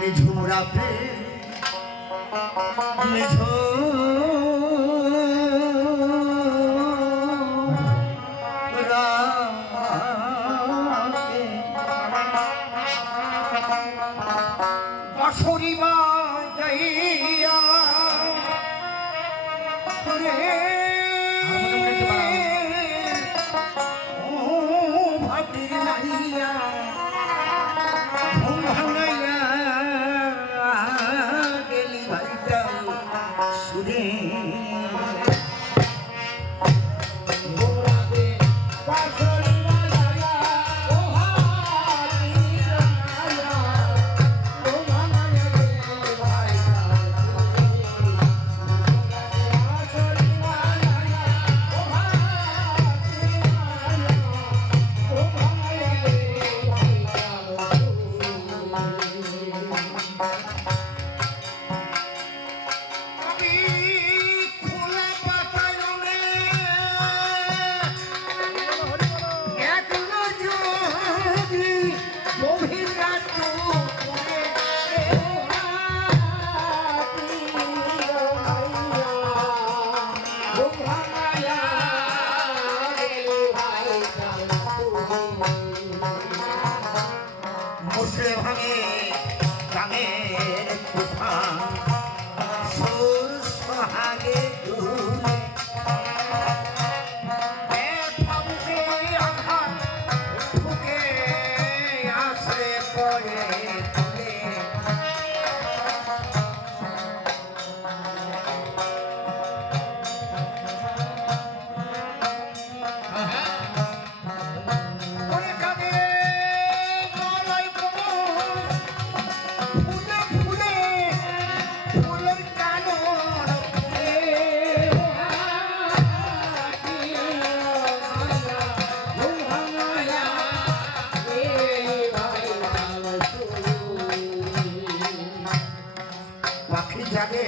নিঝুম রাতে বাঁশরি বাজাইয়া ভাবির নাইয়া ঘুম ভাঙাইয়া গেলি ভাইটা সুরে মুসলে ভাঙে গানের তুফান সুর সোহাগে দুলে ঠাকুকে আঘাত ঠুকে আসরে পড়ে তুলে জাগে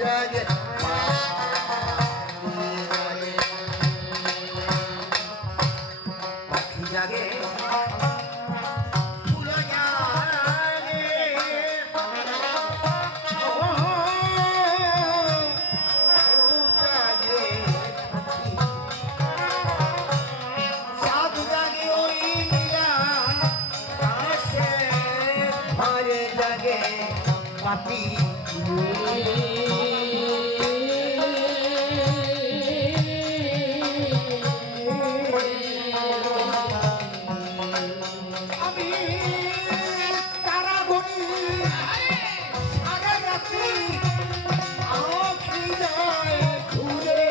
জাগে পাখি জাগে পাতি আমি তারা গনি সারা রাত্রি আঁখি যায় ঘুরে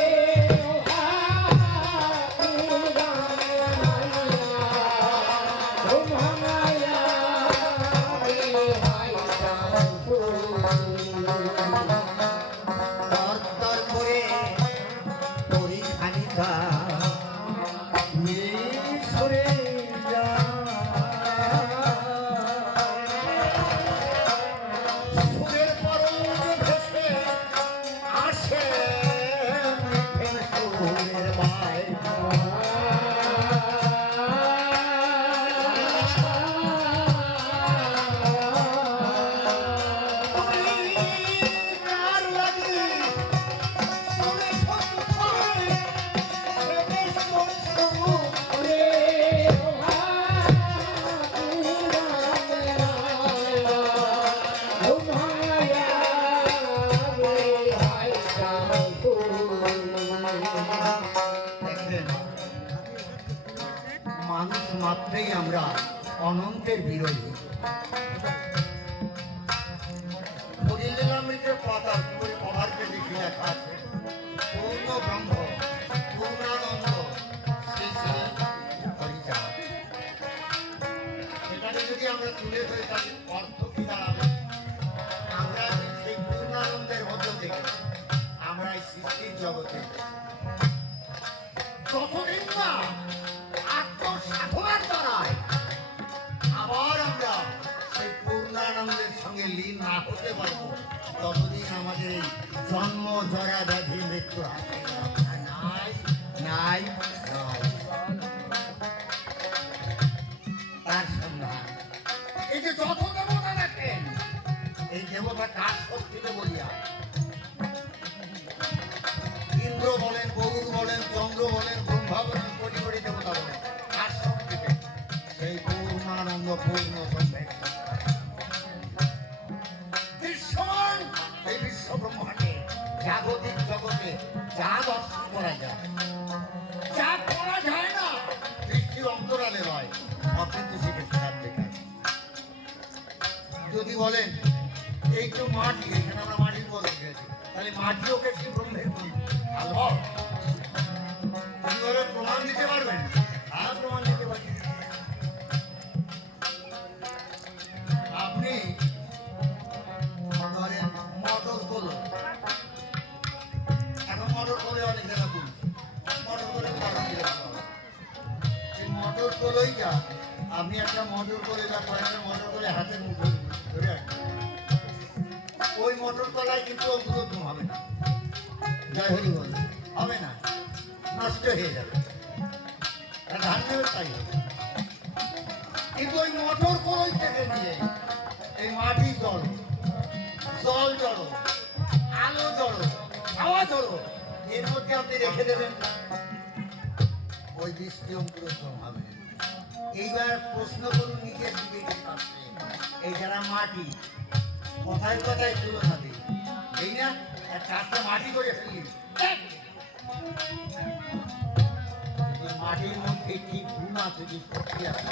মানুষ মাত্রই আমরা অনন্তের বিরোধী। হরিলীলামৃতের পাতা কভার পেজে কি লেখা আছে? পূর্ণ ব্রহ্ম পূর্ণানন্দ শ্রী শ্রী হরিচাঁদ। এটাকে যদি আমরা তুলে ধরি তাহলে অর্থ কি দাঁড়াবে? আমরা সেই পূর্ণানন্দের মধ্য থেকে আমরা এই সৃষ্টির জগতে যতদিন না আত্মসাধনার দ্বারায় আবার আমরা সেই পূর্ণানন্দের সঙ্গে লীন না হতে পারবো, ততদিন আমাদের এই জন্ম জরা ব্যাধি মৃত্যু হাতে নাই নাই নাই তার সন্ধান। এই যে যত দেবতা দেখেন, এই দেবতা কার শক্তিতে বলিয়া? ইন্দ্র বলেন, বরুণ বলেন, চন্দ্র বলেন, ব্রহ্মা বলেন, কোটি কোটি দেবতা বলেন, কার শক্তিতে? সেই পূর্ণানন্দ পূর্ণ ব্রহ্মের দৃশ্যমান এই বিশ্ব ব্রহ্মাণ্ডে জাগতিক জগতে যা দর্শন করা যায়, যা করা যায় না দৃষ্টির অন্তরালে নয়, অত্যন্ত সেক্ষেত্রে তার দেখা। যদি বলেন এই তো মাটি, এখানে আমরা মাটির বলে গেছি, তাহলে মাটি ওকে কি ব্রহ্মের আলো? যদি বলে প্রমাণ দিতে পারবেন, আর প্রমাণ দিতে পারবেন। আপনি ধরেন মটর কলো, এখন মটর কলে অনেক জায়গা বলছে, মটর কলে মটর কলইটা আপনি একটা মটর কলে বা কয়েকটা মটর কলে হাতের মুঠো ধরে রাখবেন, ওই মটর কলাই কিন্তু অঙ্কুরোদ্গম হবে না, জয় হরি বল, হবে না, নষ্ট হয়ে যাবে, ধান দেবে তাই হবে। কিন্তু ওই মটর কলাই থেকে নিয়ে এই মাটি জল, জল জড়ো, আলো জড়ো, হাওয়া জড়ো, এর মধ্যে আপনি রেখে দেবেন, ওই বৃষ্টি অঙ্কুরোদ্গম হবে। এইবার প্রশ্ন করুন নিজের বিবেকের কাছে, এই যারা মাটি কোথায় কোথায় তুলনা দিই, এই না চারটা মাটি করে ফেলি, মাটির মধ্যে কি গুণ আছে, কি শক্তি আছে,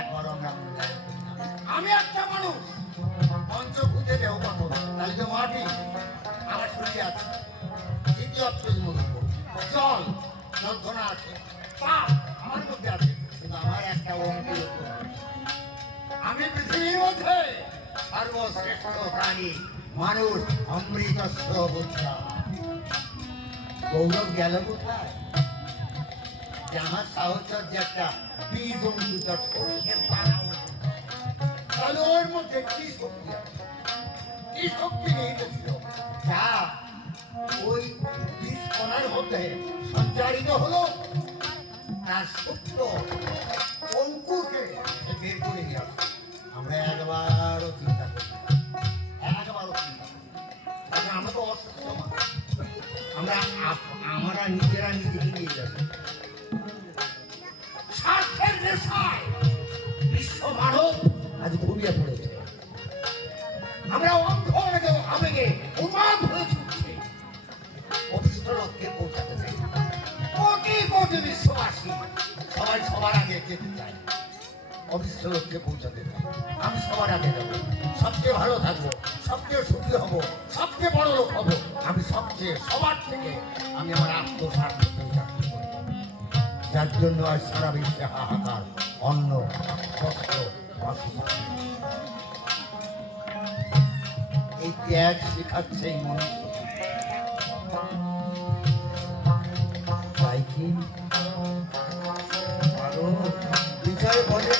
একবার আমরা আমি একটা মানুষ পঞ্চভূতে দেহ পাথর, তাহলে তো মাটি আমার শরীরে আছে, দ্বিতীয় জল জলঘনা আছে, পাপ আমার মধ্যে আছে, কিন্তু আমার একটা অঙ্কুর, আমি পৃথিবীর মধ্যে সর্বশ্রেষ্ঠ প্রাণী মানুষ, অমৃতস্ব বুদ্ধা। গৌরব গেল কোথায়? যে আমার সাহচর্য একটা বীজ অঙ্কুর সর্ষের দানা, তাহলে ওর মধ্যে কি শক্তি আছে, কি শক্তি নেই ছিল, যা ওই বীজ কণার মধ্যে সঞ্চারিত হলো, তার সত্য অঙ্কুরকে বের করে নিয়ে আসে। আমরা একবারও চিন্তা করি, একবারও চিন্তা করি, আমরা তো অসুস্থ, আমরা নিজেরা নিজেকে নিয়ে যাবো স্বার্থের নেশায়। বিশ্ব মানব আজ ঘুমিয়ে পড়েছে, আমরা অন্ধ আবেগে উন্মাদ হয়ে ছুটছি, অভিষ্ট লক্ষ্যে পৌঁছাতে চাই। কোটি কোটি বিশ্ববাসী সবাই সবার আগে যেতে চায়, অভিষ্ট লক্ষ্যে পৌঁছাতে চাই। আমি সবার আগে যাবো, সবচেয়ে ভালো থাকবো, সবচেয়ে সুখী হব, সবচেয়ে বড় লোক হবো, আমি সবচেয়ে সবার থেকে আমি আমার আত্মস্বার্থ চাকরি করব, যার জন্য আজ সারা বিশ্বে হাহাকার, অন্ন, বস্ত্র, বাসস্থান। এই ত্যাগ শেখাচ্ছে এই মনুষ্য। তাই কি বিষয় বলে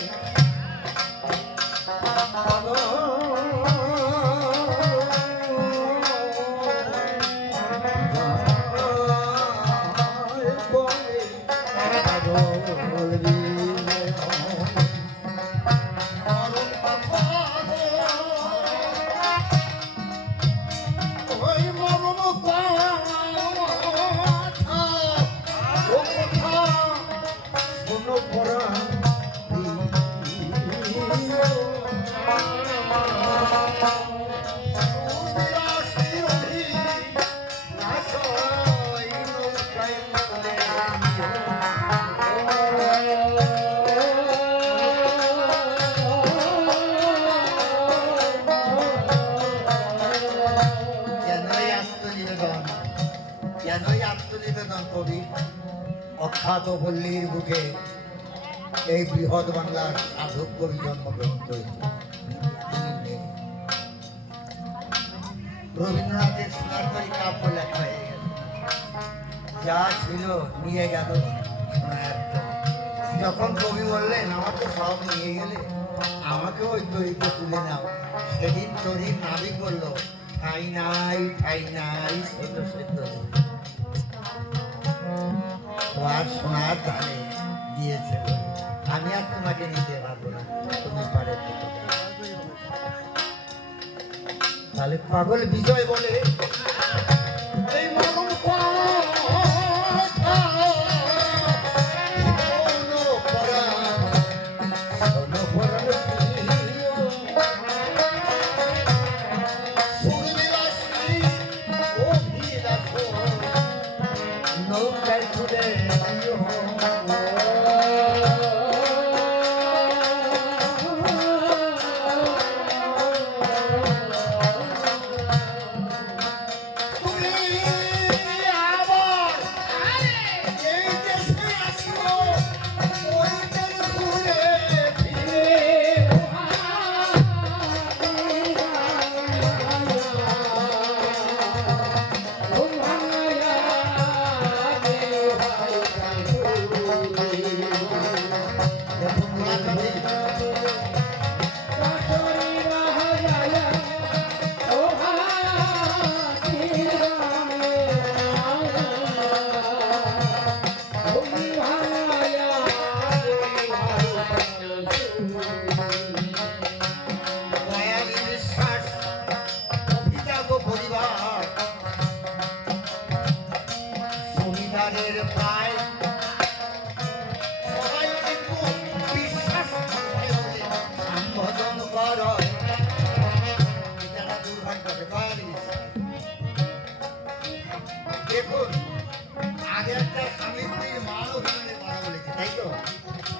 অখ্যাত পল্লীর বুকে এই বৃহৎ বাংলার সাধক কবি জন্মগ্রহণ করেছে। রবীন্দ্রনাথের সোনারতরী কাব্য লেখা হয়ে গেছে, যা ছিল নিয়ে গেল সোনার। যখন কবি বললেন আমার তো সব নিয়ে গেলে, আমাকে ওই তরিতে তুলে নাও, সেদিন তরির নাবিক বলল ঠাই নাই ছোট সেদ্ধ তোমার সোনার ধানে দিয়েছে বলে আমি আর তোমাকে নিতে পারবো না, তুমি পারে থেকে যাও। তাহলে পাগল বিজয় বলে এই মরণ কথা শোনো পরাণ, শোনো পরাণ প্রিয়। সুরবিলাসী অভিলাষ নৌকায় তুলে দিও। জমিদারের প্রায় সবাই কিন্তু বিশ্বাস করে বলে সম্বোধন কর। এটা একটা দুর্ভাগ্য, দয়াল বিশ্বাস। দেখুন আগে একটা স্বামী স্ত্রীর মান অভিমানের কথা বলেছে, তাই তো?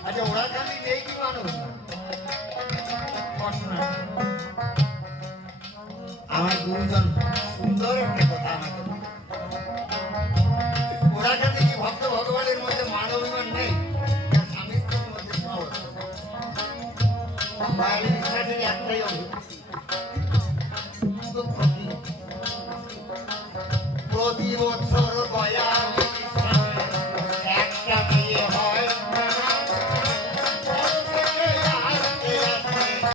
আচ্ছা ওরা খালি নেই কি মান অভিমান? আমার গুরুজন সুন্দর একটা কথা আমাকে বলে। ওরা খালি কি ভক্ত ভগবানের মধ্যে মান অভিমান নেই? স্বামী স্ত্রীর মধ্যে সব বিশ্বাসের একটাই অভিমান,